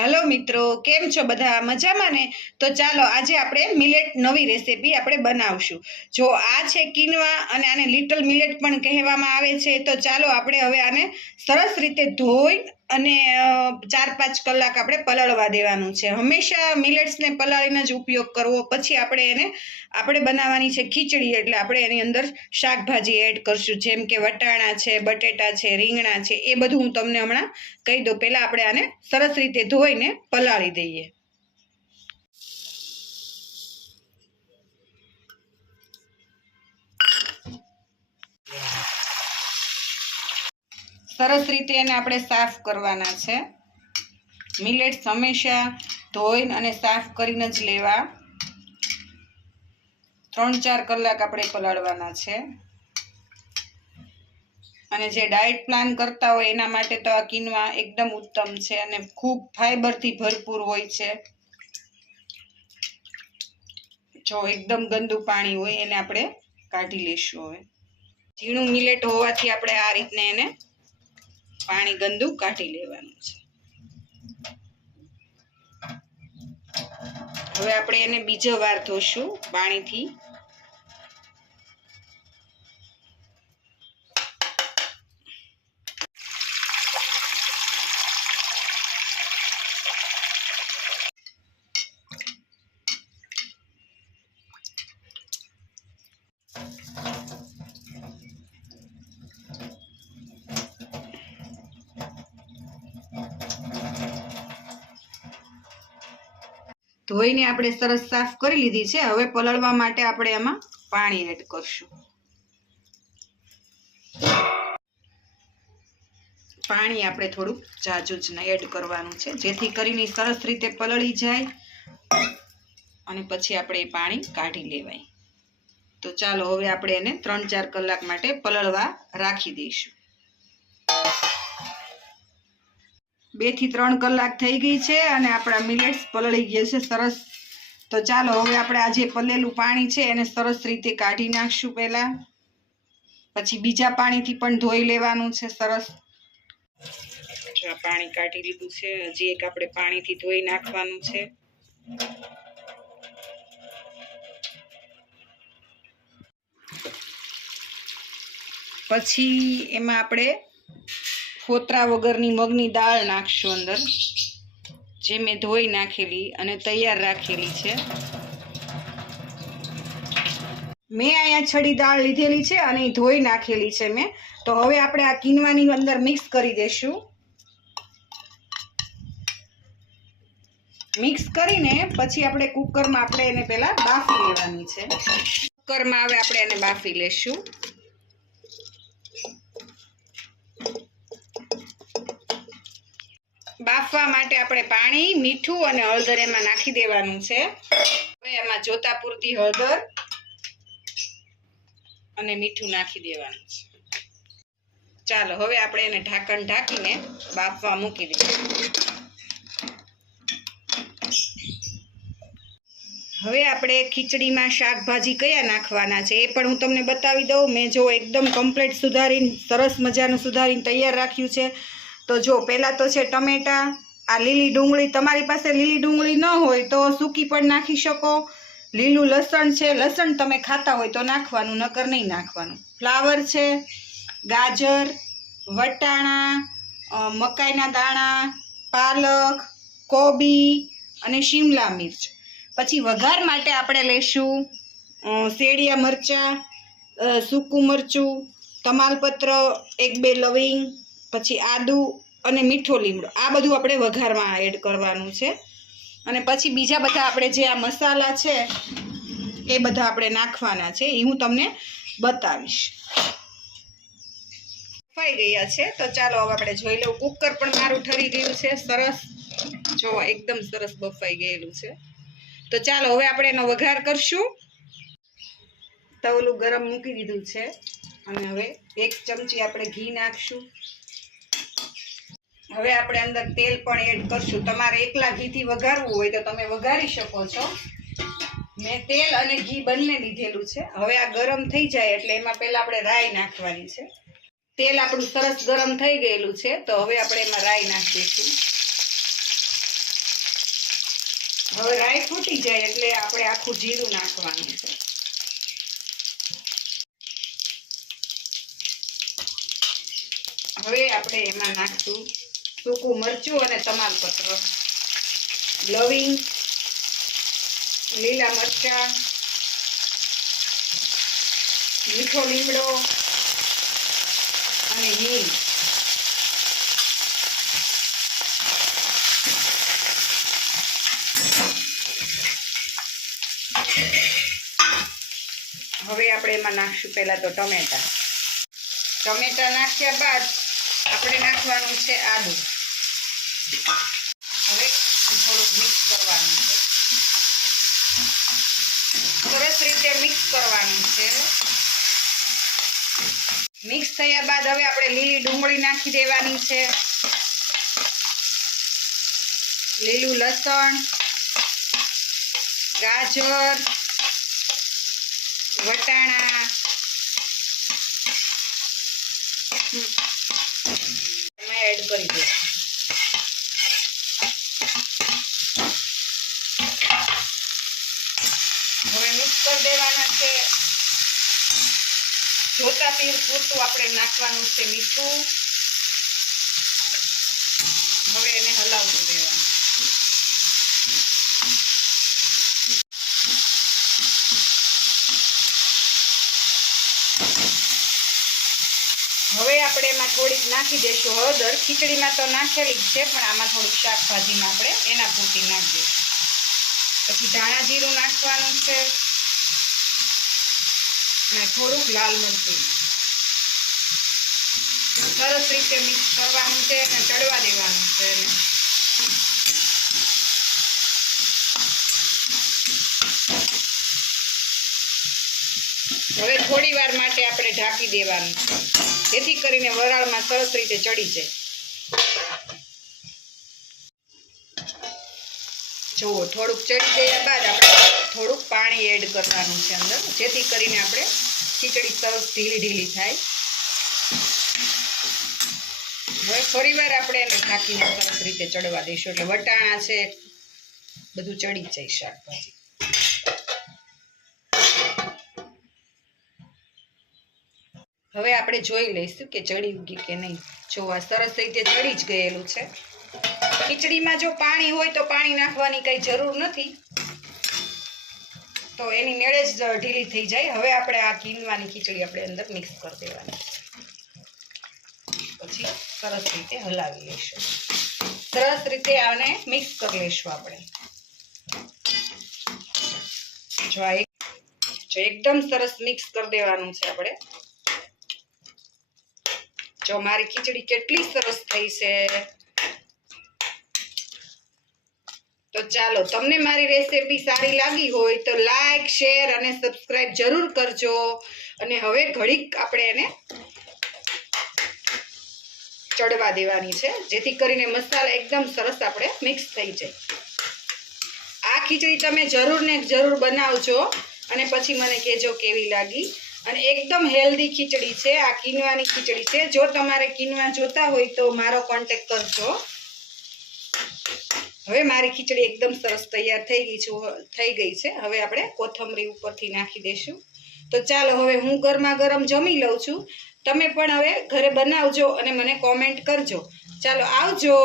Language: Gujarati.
હલો મિત્રો, કેમ છો બધા? મજામાં ને? તો ચાલો, આજે આપણે મિલેટ નવી રેસીપી આપણે બનાવશું. જો આ છે કિનવા અને આને લિટલ મિલેટ પણ કહેવામાં આવે છે, તો ચાલો આપણે હવે આને સરસ રીતે ધોઈ અને ચાર પાંચ કલાક આપણે પલાળવા દેવાનું છે. હંમેશા મિલેટ્સને પલાળીને જ ઉપયોગ કરવો, પછી આપણે એને, આપણે બનાવવાની છે ખીચડી, એટલે આપણે એની અંદર શાકભાજી એડ કરશું. જેમ કે વટાણા છે, બટેટા છે, રીંગણા છે, એ બધું હું તમને હમણાં કહી દઉં. પહેલાં આપણે આને સરસ રીતે ધોઈને પલાળી દઈએ. સરસ રીતે એને આપણે સાફ કરવાના છે. મિલેટ્સ હંમેશા ધોઈને અને સાફ કરીને જ લેવા. ત્રણ ચાર કલાક આપણે પલાળવાના છે. અને જે ડાયટ પ્લાન કરતા હોય એના માટે તો આ કિનવા એકદમ ઉત્તમ છે અને ખૂબ ફાઈબરથી ભરપૂર હોય છે. જો એકદમ ગંદુ પાણી હોય એને આપણે કાઢી લેશું હવે. ઝીણું મિલેટ હોવાથી આપણે આ રીતને એને પાણી ગંદુ કાઢી લેવાનું છે. હવે આપણે એને બીજો વાર ધોશું પાણીથી. ધોઈને આપણે સરસ સાફ કરી લીધી છે. હવે પલળવા માટે આપણે એમાં પાણી એડ કરશું. પાણી આપણે થોડુંક જાજુ જ એડ કરવાનું છે. જેથી કરીને સરસ રીતે પલળી જાય અને પછી આપણે એ પાણી કાઢી લેવાય. તો ચાલો હવે આપણે એને ત્રણ ચાર કલાક માટે પલળવા રાખી દઈશું. બેથી ત્રણ કલાક થઈ ગઈ છે અને આપણા મિલેટ્સ પલળી ગયા છે સરસ. તો ચાલો હવે આપણે આ જે પલેલું પાણી છે એને સરસ રીતે કાઢી નાખશું પહેલાં. પછી બીજા પાણીથી પણ ધોઈ લેવાનું છે સરસ. જો આ પાણી કાઢી લીધું છે. હજી એક આપણે પાણીથી ધોઈ નાખવાનું છે. પછી એમાં આપણે ફોતરા વગરની મગની દાળ નાખશું અંદર, જે મેં ધોઈ નાખેલી અને તૈયાર રાખેલી છે. મેં અહીંયા છડી દાળ લીધેલી છે અને ધોઈ નાખેલી છે મેં. તો હવે આપણે આ કિનવાની અંદર મિક્સ કરી દઈશું મિક્સ કરીને પછી આપણે કુકરમાં આપણે એને પહેલા બાફી લેવાની છે. કુકરમાં હવે આપણે એને બાફી લેશું. બાફવા માટે આપણે પાણી, મીઠું અને હળદર એમાં નાખી દેવાનું છે. હવે એમાં જોતા પૂરતી હળદર અને મીઠું નાખી દેવાનું છે. ચાલો, હવે આપણે એને ઢાંકણ ઢાંકીને બાફવા મૂકી દઈશું. હવે આપણે ખીચડીમાં શાકભાજી કયા નાખવાના છે એ પણ હું તમને બતાવી દઉં. મેં જો એકદમ કમ્પ્લીટ સુધારીને, સરસ મજાનું સુધારીને તૈયાર રાખ્યું છે. તો જો, પહેલાં તો છે ટમેટાં, આ લીલી ડુંગળી, તમારી પાસે લીલી ડુંગળી ન હોય તો સૂકી પણ નાખી શકો. લીલું લસણ છે, લસણ તમે ખાતા હોય તો નાખવાનું, નકર નહીં નાખવાનું. ફ્લાવર છે, ગાજર, વટાણા મકાઈના દાણા, પાલક, કોબી અને શિમલા મિર્ચ. પછી વઘાર માટે આપણે લેશું શેળિયા મરચાં સૂકું મરચું, તમાલપત્ર, એક બે લવિંગ પછી આદુ અને મીઠો લીમડો, આ બધું આપણે વઘારમાં એડ કરવાનું છે. અને પછી બીજા બધા આપણે જે આ મસાલા છે, એ બધા આપણે નાખવાના છે, એ હું તમને બતાવીશ. બફાઈ ગયા છે, તો ચાલો હવે આપણે જોઈ લઉં. કુકર પણ મારું ઠરી ગયું છે, સરસ. જો, એકદમ સરસ બફાઈ ગયેલું છે. તો ચાલો હવે આપણે એનો વઘાર કરશું. તવલું ગરમ મૂકી દીધું છે. અને હવે એક ચમચી આપણે ઘી નાખશું. હવે આપણે અંદર તેલ પણ એડ કરશું. તમારે એકલા ઘીથી વઘારવું હોય તો તમે વઘારી શકો છો. મેં તેલ અને ઘી બંને લીધેલું છે. હવે આ ગરમ થઈ જાય એટલે એમાં પહેલાં આપણે રાઈ નાખવાની છે. તેલ આપણું સરસ ગરમ થઈ ગયેલું છે, તો હવે આપણે એમાં રાઈ નાખીશું. હવે રાઈ ફૂટી જાય એટલે આપણે આખું જીરું નાખવાનું છે. હવે આપણે એમાં નાખશું સૂકું મરચું અને તમાલપત્ર. લવિંગ, લીલા મરચા, મીઠો લીમડો અને હિંગ. હવે આપણે એમાં નાખશું પહેલાં તો ટમેટા. ટમેટા નાખ્યા બાદ આપણે નાખવાનું છે આદુ. હવે થોડુંક મિક્સ કરવાનું છે. સરસ રીતે મિક્સ કરવાનું છે. મિક્સ થયા બાદ હવે આપણે લીલી ડુંગળી નાખી દેવાની છે. લીલું લસણ, ગાજર, વટાણા એમાં એડ કરી દો હવે મિક્સ કરી દેવાના છે. જોતા તીર પૂરતું આપણે નાખવાનું છે મીઠું. હવે એને હલાવતું દેવાનું હવે આપણે એમાં થોડીક નાખી દઈશું હળદર. ખીચડીમાં તો નાખેલી જ છે, પણ આમાં થોડીક શાકભાજીમાં આપણે એના પૂરતી નાખી દઈશું પછી ધાણા જીરું નાખવાનું છે. અને થોડુંક લાલ મરચું. સરસ રીતે મિક્સ કરવાનું છે અને ચડવા દેવાનું છે હવે થોડી વાર માટે આપણે ઢાંકી દેવાનું. જેથી કરીને વરાળમાં સરસ રીતે ચડી જાય. જુઓ, થોડુંક ચડી ગયા બાદ આપણે થોડુંક પાણી એડ કરવાનું છે અંદર. જેથી કરીને આપણે ખીચડી સરસ ઢીલી ઢીલી થાય. હવે ફરી વાર આપણે એને ઢાંકીને સરસ રીતે ચડવા દઈશું. એટલે વટાણા છે, બધું ચડી જાય શાકભાજી. હવે આપણે જોઈ લઈશું કે ચડી ઉગી કે નહીં. જો આ સરસ રીતે ચડી જ ગયેલું છે. ખીચડીમાં જો પાણી હોય તો પાણી નાખવાની કંઈ જરૂર નથી. તો એની મેળે જ ઢીલી થઈ જાય. હવે આપણે આ કીનવાની ખીચડી આપણે અંદર મિક્સ કરી દેવાની. પછી સરસ રીતે હલાવી લઈશું. સરસ રીતે આને મિક્સ કરી લઈશું આપણે. જો આ જો એકદમ સરસ મિક્સ કરી દેવાનું છે આપણે. જો મારી ખીચડી કેટલી સરસ થઈ છે. તો ચાલો, તમને મારી રેસીપી સારી લાગી હોય તો લાઈક શેર અને સબસ્ક્રાઈબ જરૂર કરજો. અને હવે ઘડીક આપણે એને ચડવા દેવાની છે, જેથી કરીને મસાલા એકદમ સરસ આપણે મિક્સ થઈ જાય. આ ખીચડી તમે જરૂર ને જરૂર બનાવજો અને પછી મને કહેજો કેવી લાગી. અને એકદમ હેલ્ધી ખીચડી છે, આ કિનવાની ખીચડી છે. જો તમારે કિનવા જોતા હોય તો મારો કોન્ટેક કરજો. હવે મારી ખીચડી એકદમ સરસ તૈયાર થઈ ગઈ છે, થઈ ગઈ છે. હવે આપણે કોથમરી ઉપરથી નાખી દઈશું તો ચાલો હવે હું ગરમા ગરમ જમી લઉં છું. તમે પણ હવે ઘરે બનાવજો અને મને કોમેન્ટ કરજો. ચાલો આવજો.